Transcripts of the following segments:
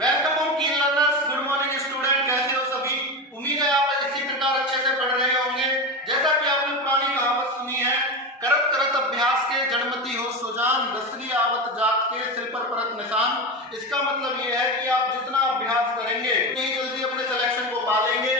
Welcome on कीन learners. Good morning student, कैसे हो सभी? उम्मीद है आप इसी प्रकार अच्छे से पढ़ रहे होंगे। जैसा कि आपने पुरानी कहावत सुनी है, करत करत अभ्यास के जड़मती हो सुजान, दसवीं आवत जात के सिर पर परत निशान। इसका मतलब ये है कि आप जितना अभ्यास करेंगे उतनी जल्दी अपने सिलेक्शन को पालेंगे।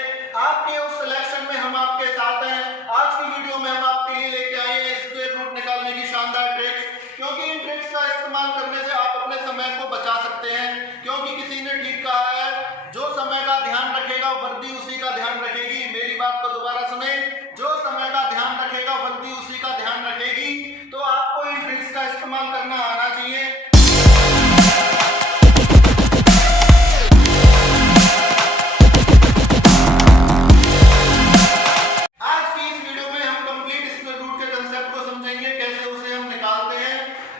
आपके उस सिलेक्शन में हम आपके साथ हैं। आज की वीडियो में हम आपके लिए लेके आए हैं स्क्वायर रूट निकालने की शानदार ट्रिक्स, क्योंकि इन ट्रिक्स का इस्तेमाल करने से आप अपने समय को बचा सकते हैं। क्योंकि किसी ने ठीक कहा है, जो समय का ध्यान रखेगा वर्दी उसी का ध्यान रखेगी। मेरी बात को दोबारा सुने, जो समय का ध्यान रखेगा वर्दी उसी का ध्यान रखेगी। तो आपको इन ट्रिक्स का इस्तेमाल करना आना चाहिए। आज की इस वीडियो में हम कंप्लीट स्क्वायर रूट के कंसेप्ट को समझेंगे, कैसे उसे हम निकालते हैं।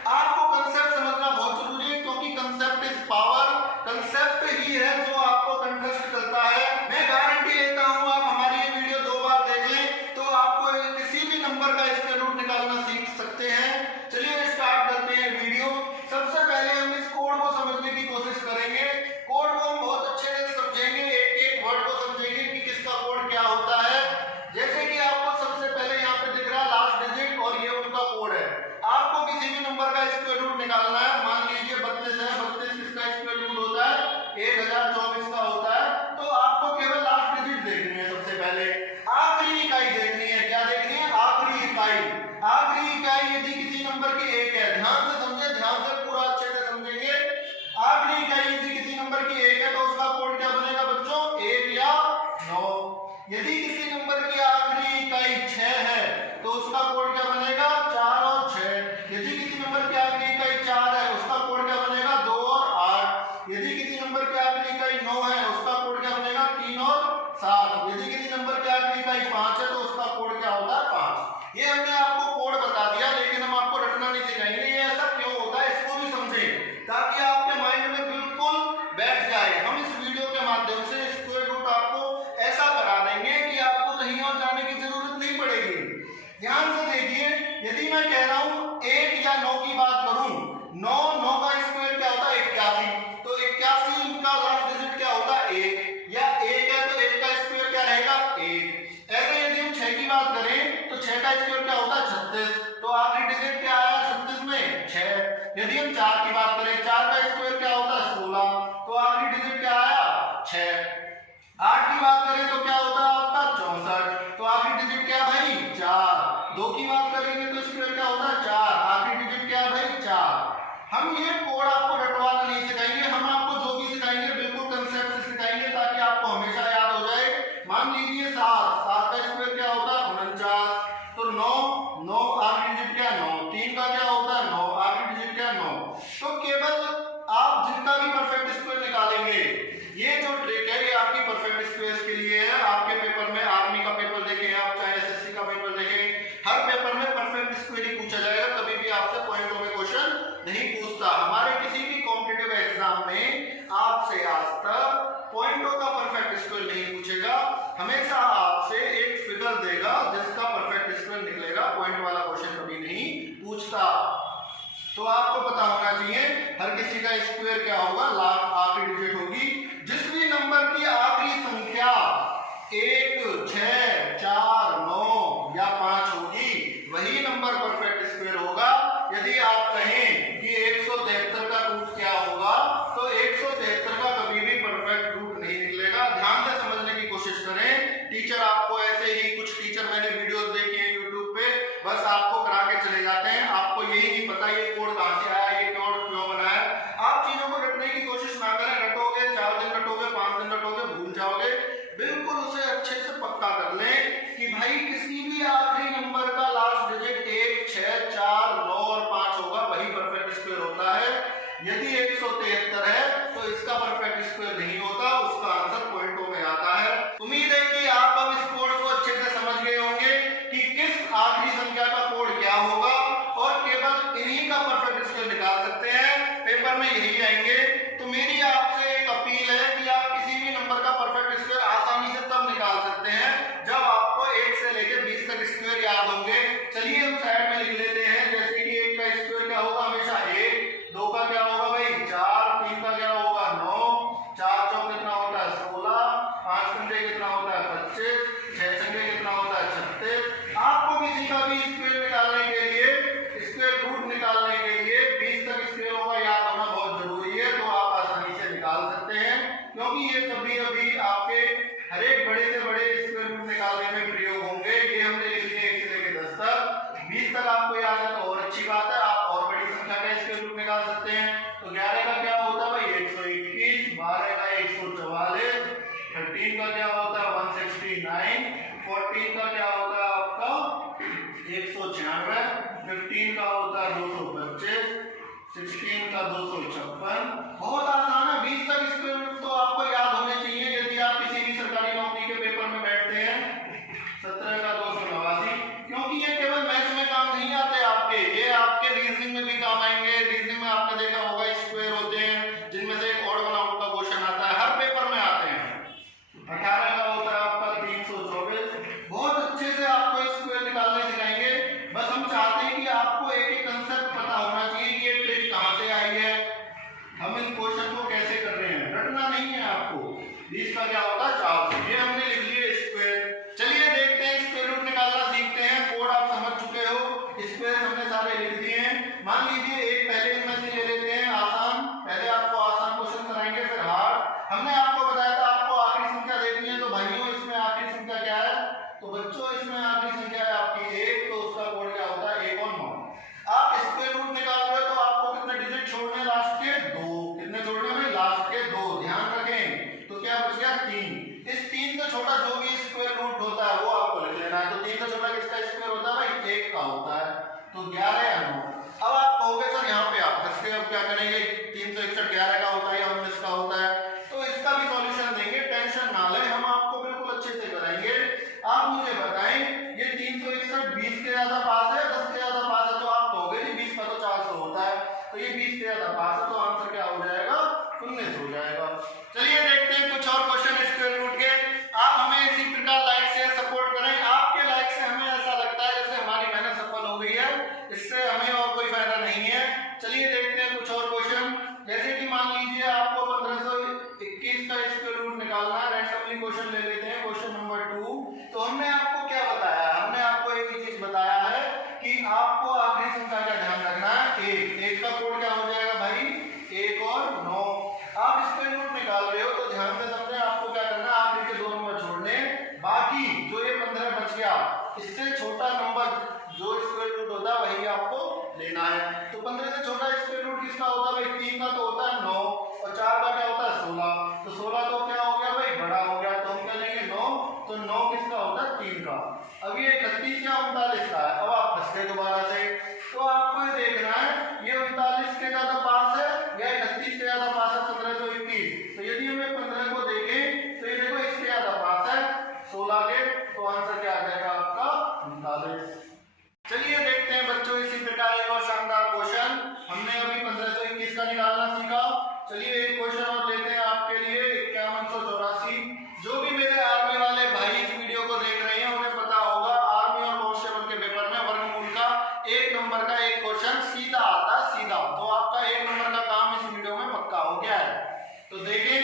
आपको कंसेप्ट समझना बहुत जरूरी है, क्योंकि कंसेप्ट इज पावर। कंसेप्ट ही है जो आपको कंठस्थ करता है। मैं गारंटी लेता हूं, आप हमारी ये वीडियो 2 बार देख लें तो आपको किसी भी नंबर का स्क्वायर रूट निकालना सीख सकते हैं। चलिए स्टार्ट करते हैं वीडियो। सबसे पहले हम इस कोड को समझने की कोशिश करेंगे। कोड को हम बहुत अच्छे से समझेंगे, एक एक वर्ड को समझेंगे कि किसका कोड क्या होता है। जैसे कि आपको सबसे पहले यहाँ पे दिख रहा है लास्ट डिजिट, और ये उनका कोड है। आपको किसी भी नंबर का स्क्वायर रूट निकालना है। मान लीजिए 32 है, 32 किसका स्क्वायर रूट होता है? 1024 का होता है। तो आपको केवल लास्ट डिजिट देखनी है। सबसे पहले आखिरी इकाई देखनी है। क्या देखनी है? आखिरी इकाई। आखिरी इकाई यदि किसी नंबर की 1 है, ध्यान से समझे, ध्यान से पूरा अच्छे से समझेंगे। आखिरी इकाई यदि किसी नंबर की 1 है तो उसका कोड क्या बनेगा बच्चों? 1 या 9। यदि किसी नंबर की आखिरी इकाई 6 है तो उसका कोड क्या बनेगा? 4 और 6। यदि किसी नंबर की आखिरी इकाई 4 है उसका कोड क्या बनेगा? 2 और 8। यदि किसी नंबर की आखिरी इकाई 9 है उसका कोड क्या बनेगा? 3 और 7। यदि किसी नंबर की आखिरी इकाई 5 है तो उसका कोड क्या होता है? 5। ये हमने आपको कोड बता दिया, लेकिन हम आपको रटना नहीं सिखाएंगे। ये ऐसा क्यों होता है इसको भी समझें, ताकि आपके माइंड में बिल्कुल बैठ जाए। हम इस वीडियो के माध्यम से स्क्वायर रूट आपको ऐसा करा देंगे कि आपको कहीं और जाने की जरूरत नहीं पड़ेगी। ध्यान से देखिए, यदि मैं कह रहा हूं 1 या 9 की बात करूं, 9 का स्क्वायर क्या होता है? 81। तो 81 का लास्ट डिजिट क्या होता है? 1। या 1 है तो 1 का स्क्वायर क्या रहेगा? 1। ऐसे यदि हम 6 की बात करें तो 6 का स्क्वायर क्या होता है? 36। तो आखिरी डिजिट क्या आया 36 में? 6। यदि हम 4 की बात करें, 4 का स्क्वायर क्या होता है? 16। तो आखिरी डिजिट क्या आया? 6। 8 की बात करें तो क्या होता है आपका? 64। तो आखिरी डिजिट क्या है भाई? 4। 2 की बात करेंगे तो स्क्वायर क्या होता है? 4। आखिरी डिजिट क्या है भाई? 4। हम ये कोड आपको रटवाना नहीं सिखाएंगे। हम आपको जो भी सिखाएंगे बिल्कुल कंसेप्ट से सिखाएंगे, ताकि आपको हमेशा याद हो जाए। मान लीजिए 7 का स्क्वायर क्या होता है? 49। तो 9 आखिरी डिजिट क्या? 9। 3 का क्या होता है? 9। आखिरी डिजिट क्या? 9। तो केवल आप जिनका भी परफेक्ट स्क्वायर निकालेंगे, ये जो ट्रिक है ये आपकी परफेक्ट स्क्वायर्स के लिए है। आपके पेपर में, आर्मी का पेपर देखें आप, चाहे एसएससी का पेपर देखें, हर पेपर में परफेक्ट स्क्वायर ही पूछा जाएगा। कभी भी आपसे पॉइंटों में क्वेश्चन नहीं पूछता। हमारे किसी भी कॉम्पिटिटिव एग्जाम में आपसे आज तक पॉइंटों का परफेक्ट स्क्वायर नहीं पूछेगा। हमेशा आपसे एक फिगर देगा जिसका परफेक्ट स्क्वायर निकलेगा। पॉइंट वाला क्वेश्चन कभी नहीं पूछता। तो आपको पता होना चाहिए हर किसी का स्क्वायर क्या होगा? आखिरी डिजिट होगी। जिस भी नंबर की आखिरी संख्या 1, 6, 4, 9 या 5 होगी, वही नंबर परफेक्ट स्क्वायर होगा। यदि आप कहें कि 173 का रूट क्या होगा, तो 173 का कभी भी परफेक्ट रूट नहीं निकलेगा। ध्यान से समझने की कोशिश करें। टीचर क्योंकि ये सभी अभी आपके हर एक बड़े से बड़े स्क्वायर रूट निकालने में प्रयोग होंगे। ये हमने लिख दिए 1 से लेकर 10 तक। 20 तक आपको याद है तो और अच्छी बात है, आप और बड़ी संख्या का स्क्वायर रूट निकाल सकते हैं। तो 11 का क्या होता है भाई 121, 12 का 144, 13 का क्या होता है 169, 14 का क्या होता है आपका 196, 15 का होता है 225, 16 का 256। बहुत आसान है। 20 तक स्क्वायर रूट तो आपको याद होने चाहिए यदि आप किसी भी सरकारी नौकरी के पेपर में बैठते हैं। 17 का 289, क्योंकि ये केवल मैथ्स में काम नहीं आते आपके, ये आपके रीजनिंग में भी काम आएंगे। रीजनिंग में आपने देखा होगा स्क्वायर होते हैं जिनमें से एक ऑड वन आउट का क्वेश्चन आता है, हर पेपर में आते हैं। 18 का होता है आपका 324। बहुत अच्छे से आपको स्क्वायर निकालने सिखाएंगे। बस हम चाहते हैं कि आपको एक एक कंसेप्ट पता होना चाहिए कि ये ट्रिक कहां से आई है, हम इन क्वेश्चन को कैसे कर रहे हैं, रटना नहीं है आपको। 20 का क्या होता है 400, ये हमने लिख लिए स्क्वायर। चलिए देखते हैं स्क्वायर रूट निकालना सीखते हैं। कोड आप समझ चुके हो, स्क्वायर हमने सारे लिख दिए हैं। मान लीजिए एक पहले इनमें से ले लेते हैं आसान। पहले आपको आसान क्वेश्चन कराएंगे फिर हार्ड। हमने आपको बताया था आपको आखिरी संख्या देखनी है, तो भाइयों इसमें आखिरी संख्या क्या है, तो बच्चों इसमें आखिरी संख्या है आपकी 1, तो उसका कोड क्या होता है 1 और 9। आप स्क्वायर रूट निकाल रहे हो तो आपको कितने डिजिट छोड़ने हैं लास्ट के 2, कितने छोड़ने हैं भाई लास्ट के 2, ध्यान रखें। तो क्या बच गया 3। इस 3 से छोटा जो भी स्क्वायर रूट होता है वो आपको लिख लेना है। तो 3 से छोटा किसका स्क्वायर होता है भाई 1 का होता है, तो 11 या 9। अब आप कहोगे सर यहाँ पे आप फंस गए, अब क्या करेंगे, 361 11 का होता है या 19 का होता है, तो इसका भी सॉल्यूशन देंगे, टेंशन ना लें, हम आपको बिल्कुल अच्छे से कराएंगे। आप मुझे बताएं ये 361 20 के ज्यादा पास है 10 के ज्यादा पास है, तो आप कहोगे जी 20 का तो 400 होता है, तो ये 20 के ज्यादा पास है, तो आंसर क्या हो जाएगा 19 हो जाएगा। चलिए देखते हैं कुछ और क्वेश्चन स्क्वायर रूट के। आप हमें इसी प्रकार लाइक शेयर सपोर्ट करें। आपके लाइक से हमें ऐसा लगता है जैसे हमारी मेहनत सफल हो गई है, इससे हमें और कोई फायदा नहीं है। चलिए देखते हैं कुछ और क्वेश्चन। जैसे कि मान लीजिए आपको 1521 का स्क्वायर रूट निकालना है, रैंडमली क्वेश्चन ले लेते हैं, क्वेश्चन नंबर 2। तो हमने आपको क्या बताया है, हमने आपको एक ही चीज बताया है कि आपको आखिरी संख्या का ध्यान रखना है 1। 1 का कोड क्या हो जाएगा भाई 1 और 9। आप स्क्वायर रूट निकाल रहे हो तो ध्यान से समझे, आपको क्या करना है आखिरी के 2 नंबर छोड़ने, बाकी जो ये 15 बच गया इससे छोटा नंबर जो स्क्वायर रूट होता है वही आपको लेना है। तो 15 से छोटा स्क्वायर रूट किसका होता है भाई 3 का तो होता है 9, और 4 का क्या होता है 16, तो 16 तो क्या हो गया भाई बड़ा हो गया, तो हम क्या लेंगे 9, तो 9 किसका होता है 3 का। अब ये 31 या 39 का है। अब आप फंस गए दोबारा से, तो आपको ये देखना है ये 39 के ज्यादा पास है या 31 के ज्यादा पास है 1521। तो यदि हमें 15 को देखें तो ये देखो इसके ज्यादा पास है 16 के, तो आंसर क्या आ जाएगा आपका 39। चलिए देखते हैं बच्चों इसी प्रकार एक और शानदार क्वेश्चन। हमने अभी 1521 का निकालना सीखा। चलिए एक क्वेश्चन और लेते हैं आपके लिए 5184। जो भी मेरे आर्मी वाले भाई इस वीडियो को देख रहे हैं उन्हें पता होगा आर्मी और कांस्टेबल के पेपर में वर्गमूल का 1 नंबर का एक क्वेश्चन सीधा आता है, सीधा। तो आपका 1 नंबर का काम इस वीडियो में पक्का हो गया है। तो देखें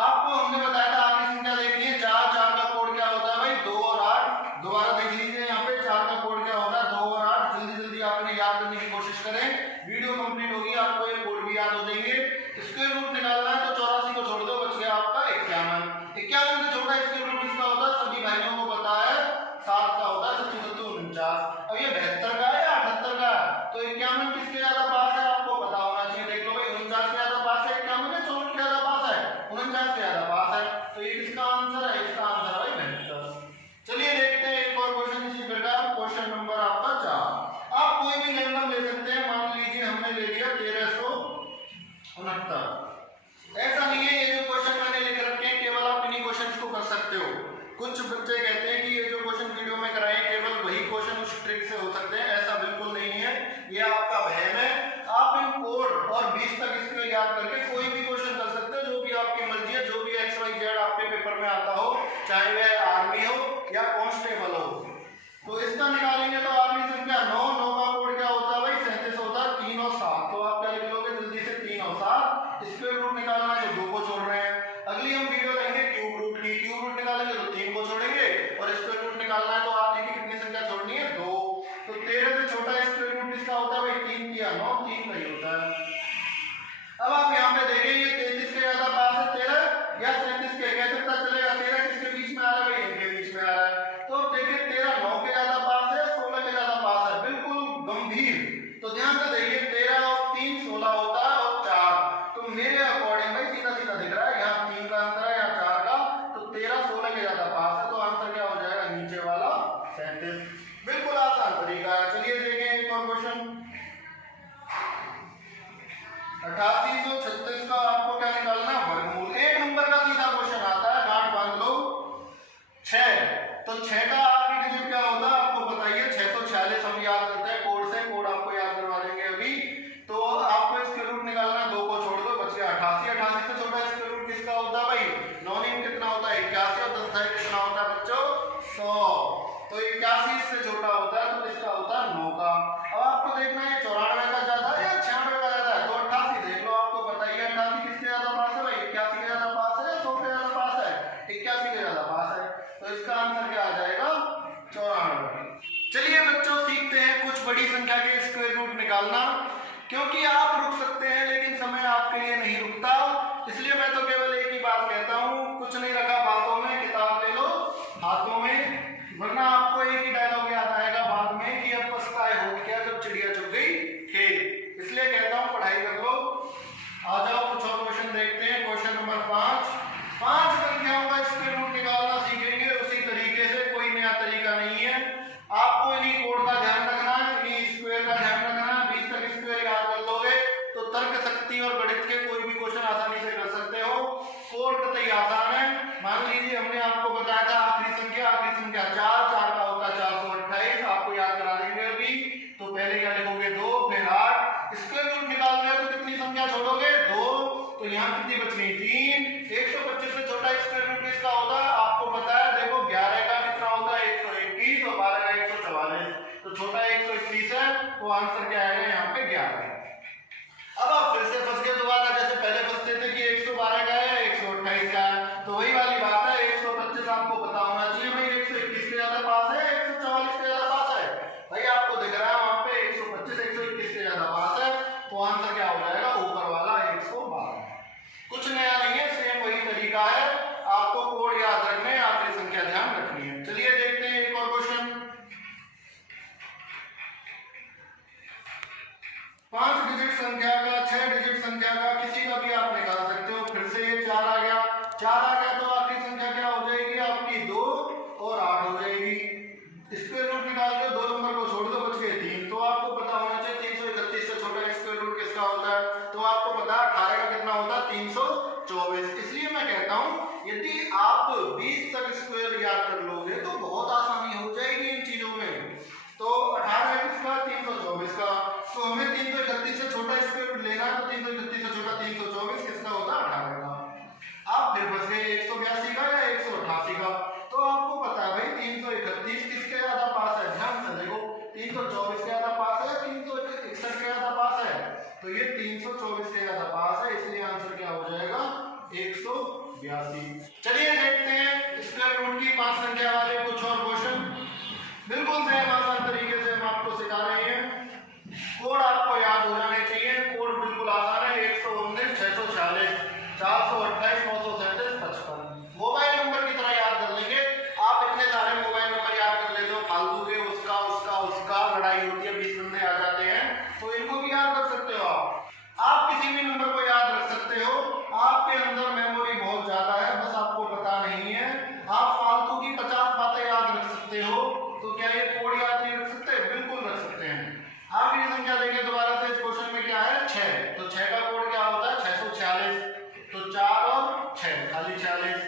आपको हमने बताया था आखिरी संख्या देखनी है 4। 4 का कोड क्या होता है भाई 2 और 8। दोबारा देख लीजिए यहाँ पे 4 का कोड क्या होता है 2 और 8। जल्दी जल्दी आपने याद करने की कोशिश करें, वीडियो कंप्लीट होगी आपको ये कोड भी याद हो जाएंगे। स्क्वायर रूट निकालना है तो 84 को छोड़ दो, बच गया आपका 51। 51 से छोटा स्क्वायर रूट किसका होता है सभी भाइयों को पता है 7 का होता है, 7 49। अब ये 72 का है या 78 का है, तो 51 किसके ज्यादा पास है आपको पता होना चाहिए। देख लो भाई 49 के ज्यादा पास है 51 है, 64 के ज्यादा पास है 49 के ज्यादा पास है, तो ये किसका आंसर है, इसका आंसर है भाई 72। चलिए देखते हैं एक और क्वेश्चन इसी प्रकार, क्वेश्चन नंबर आपका 4। आप कोई भी रैंडम ले सकते हैं, मान लीजिए हमने ले लिया 1369। ऐसा नहीं है ये जो क्वेश्चन मैंने लिख रखे हैं केवल आप इन्हीं क्वेश्चंस को कर सकते हो। कुछ बच्चे कहते हैं कि ये जो क्वेश्चन वीडियो में कराए केवल वही क्वेश्चन उस ट्रिक से हो सकते हैं, ऐसा बिल्कुल नहीं है, ये आपका वहम है। आप इन कोड और 20 तक इसको याद करके कोई भी क्वेश्चन कर सकते हो, जो भी आपकी मर्जी है, जो भी XYZ आपके पेपर में आता हो, चाहे वह आर्मी हो या कांस्टेबल हो। तो इसका निकालेंगे तो आखिरी संख्या 9। 9 का कोड क्या होता है भाई 37 होता है, 3 और 7। तो आप क्या लिख लोगे जल्दी से 3 और 7। स्क्वायर रूट निकालना है तो 2 को छोड़ रहे हैं। अगली हम वीडियो लेंगे क्यूब रूट की। क्यूब रूट निकालेंगे तो 3 को छोड़ेंगे, और स्क्वायर रूट निकालना है तो आप देखिए कितनी संख्या छोड़नी है 2। तो 13 से छोटा स्क्वायर रूट किसका होता है भाई 3 या 9, 3 का ही होता है। अब आप यहाँ पे देखें ये 33 के ज्यादा पास है 13 या 37 यहाँ कितनी बचनी 3। 125 से छोटा स्क्वायर रूट किसका होता है आपको पता है, देखो 11 का कितना होता है 121 और 12 का 144, तो छोटा 121 है, तो आंसर क्या आएगा यहाँ पे 11। अब आप फिर से फंस गए दोबारा, जैसे पहले फंसते थे कि 112 का है 128 का है, तो वही वाली बात है 125 आपको पता होना चाहिए भाई 121 के ज्यादा पास है 144 के ज्यादा पास है, भाई आपको दिख रहा है वहां पे 125 121 के ज्यादा पास है, तो आंसर क्या हो जाएगा ऊपर वाला 112। कुछ नया नहीं है, सेम वही तरीका है, आपको कोड याद रखने आखिरी संख्या ध्यान रखनी है। चलिए देखते हैं एक और क्वेश्चन। 5 डिजिट संख्या का 6 डिजिट संख्या का किसी का भी आप निकाल सकते हो। फिर से ये 4 आ गया, 4 आ गया तो आखिरी संख्या क्या हो जाएगी आपकी 2 और 8 हो जाएगी। स्क्वायर रूट निकाल के 2 नंबर को छोड़ दो, बच गए 3। तो आपको पता होना चाहिए 331 से छोटा स्क्वायर रूट किसका होता है, तो आपको पता है 18 का कितना होता है 324। इसलिए मैं कहता हूं यदि आप 20 तक स्क्वायर याद कर लोगे तो बहुत आसानी हो जाएगी इन चीजों में। तो 18 है किसका 324 का, तो हमें 331 से छोटा स्क्वायर रूट लेना है, तो 331 से छोटा 324 किसका होता है 18 का। आप फिर बच गए 182 का या 188 का, तो आपको पता है भाई 331 किसके ज्यादा पास है, ध्यान से देखो 324 के ज्यादा पास है 361 के ज्यादा पास है, तो ये 324 के ज्यादा पास है, इसलिए आंसर क्या हो जाएगा 182। चलिए देखते हैं स्क्वायर रूट की 5 संख्या वाले कुछ और क्वेश्चन, बिल्कुल सेम आसान तरीके से हम आपको सिखा रहे हैं। कोड आपको याद हो जाने चाहिए, कोड बिल्कुल आसान है 119 646 428 937 55। मोबाइल नंबर की तरह याद कर लेंगे। आप इतने सारे मोबाइल नंबर याद कर लेते हो फालतू के, उसका उसका उसका लड़ाई होती है 20 बंदे आ जाते हैं, तो इनको भी याद कर सकते हो आप किसी भी नंबर को याद रख सकते हो, आपके अंदर मेमोरी बहुत ज्यादा है, बस आपको पता नहीं है। आप फालतू की 50 बातें याद रख सकते हो, तो क्या ये कोड याद नहीं रख सकते, बिल्कुल रख सकते हैं। आखिरी संख्या देखिए दोबारा से, इस क्वेश्चन में क्या है 6, तो 6 का कोड क्या होता है 646, तो 4 और 6 खाली 46।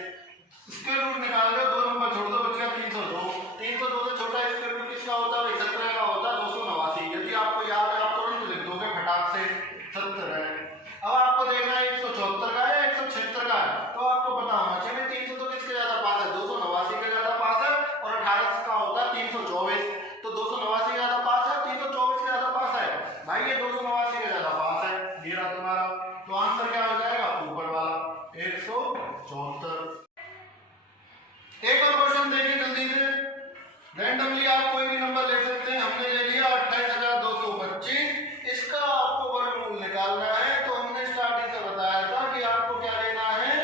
स्क्वायर रूट निकाल दो, 2 नंबर छोड़ दो, बच गया 302। 302 से छोटा स्क्वायर रूट किसका होता है भाई 17 का होता है 289। यदि आपको याद है आप तुरंत लिख दोगे फटाक से 70 है। अब आपको देखना है 174 का या 176 का है, तो आपको पता होना चाहिए 300 तो किसके ज्यादा पास है 289 के ज्यादा पास है, और 18 का होता है 324, तो 289 के ज्यादा पास है 324 के ज्यादा पास है, भाई ये 289 के ज्यादा पास है, ये रहा तुम्हारा, तो आंसर क्या हो जाएगा ऊपर वाला 174। एक और क्वेश्चन देखिए जल्दी से, रैंडमली आप कोई भी नंबर ले सकते हैं, हमने ले लिया 28,225, इसका आपको वर्गमूल निकालना है, तो हमने स्टार्टिंग से बताया था कि आपको क्या लेना है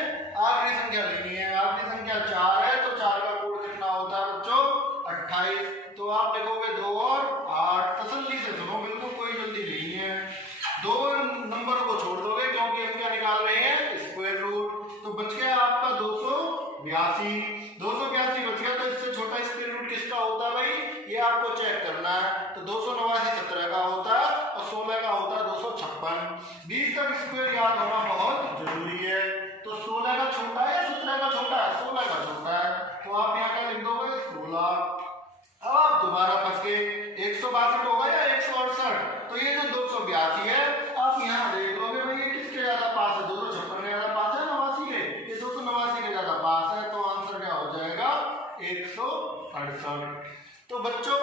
आखिरी संख्या लेनी है। आखिरी संख्या 4 है, तो 4 का कोड कितना होता है बच्चों 28, तो आप लिखोगे 2 और 8। तसल्ली से सुनो, बिल्कुल कोई जल्दी नहीं है, 2 नंबर को छोड़ दोगे क्योंकि हम क्या निकाल रहे हैं स्क्वायर रूट, तो बच गया आपका 282। 282 बच गया, तो इससे छोटा स्क्वायर रूट किसका होता है भाई, ये आपको चेक करना है, तो 289 17 का होता है और 16 का होता है 256। 20 तक स्क्वायर याद होना बहुत जरूरी है, तो 16 का छोटा है 17 का छोटा है 16 का छोटा है, तो आप यहाँ क्या लिख दोगे 16। अब आप दोबारा फंस गए 162 होगा या 168, तो ये जो 282 है आप यहाँ देख लोगे भाई ये किसके ज्यादा पास है 256 के ज्यादा पास है 89 के, ये 289 के ज्यादा पास है, तो आंसर क्या हो जाएगा 168। तो बच्चों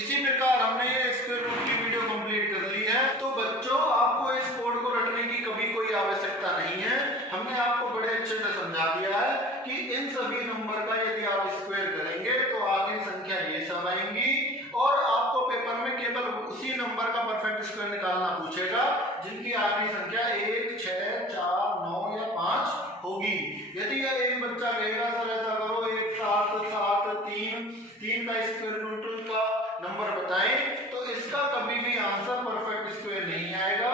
इसी प्रकार हमने ये स्क्वायर रूट की वीडियो कंप्लीट कर ली है। तो बच्चों आपको इस कोड को रटने की कभी कोई आवश्यकता नहीं है, हमने आपको बड़े अच्छे से समझा दिया है कि इन सभी नंबर का यदि आप स्क्वायर करेंगे तो आखिरी संख्या ये सब आएंगी, और आपको पेपर में केवल उसी नंबर का परफेक्ट स्क्वायर निकालना पूछेगा जिनकी आखिरी संख्या 1 6 4 9 या 5 होगी। यदि एक बच्चा कहेगा सर ऐसा करो 1 7 7 3 का स्क्वायर रूट का नंबर बताएं, तो इसका कभी भी आंसर परफेक्ट स्क्वायर नहीं आएगा,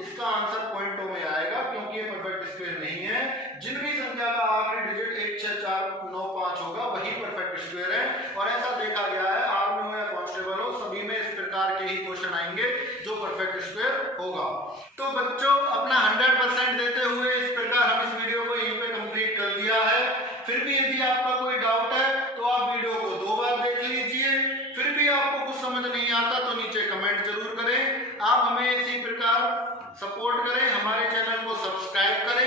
इसका आंसर पॉइंटों में आएगा क्योंकि ये परफेक्ट स्क्वायर नहीं है। जिन भी संख्या का आखिरी डिजिट 1 6 4 9 5 होगा वही परफेक्ट स्क्वायर है, और ऐसा देखा गया है आर्मी हो या कांस्टेबल हो सभी में इस प्रकार के ही क्वेश्चन आएंगे जो परफेक्ट स्क्वायर होगा। तो बच्चों अपना 100% देते हुए इस प्रकार हम इस वीडियो को यहीं पे कंप्लीट कर दिया है। फिर भी यदि आपका कोई डाउट है तो आप वीडियो को 2 बार देख लीजिए, फिर भी आपको कुछ समझ नहीं आता तो नीचे कमेंट जरूर करें। आप हमें इसी प्रकार सपोर्ट करें, हमारे चैनल को सब्सक्राइब करें।